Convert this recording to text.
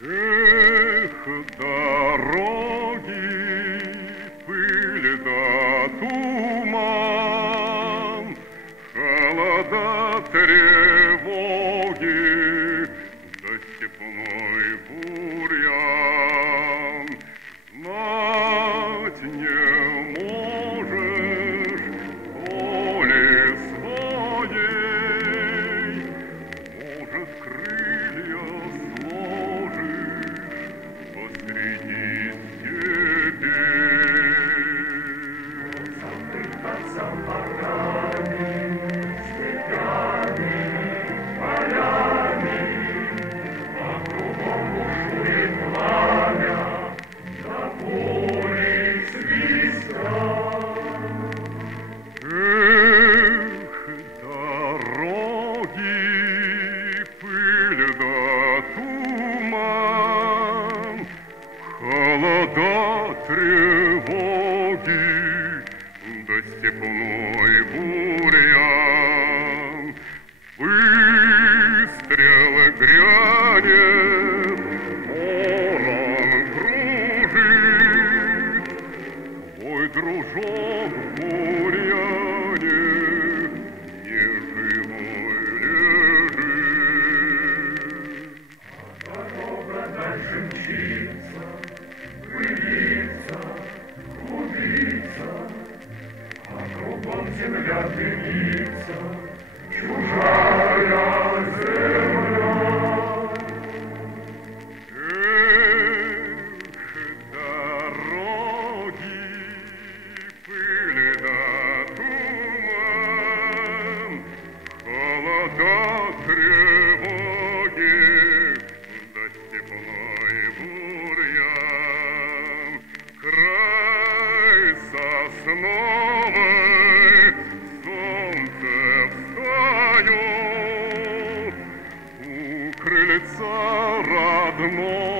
Эх, дороги, пыль да туман, холода, тревоги, да степной бурьян. Знать не можешь воли своей, может, крылья сложишь посреди степей. Под сапогами, степями, полями, а кругом бушует пламя, до боли свистят. Эх, дороги, пыль да туман, холода, тревоги, да степной бурьян. Выстрел грянет, ворон кружит, твой дружок в бурьяне неживой лежит. Дорога дальше мчится, пылится, клубится, а кругом земля дымится, чужая земля. Эх, дороги, пыль да туман, холода, тревоги, да степной бурьян. Край сосновый, солнце встает, у крыльца родного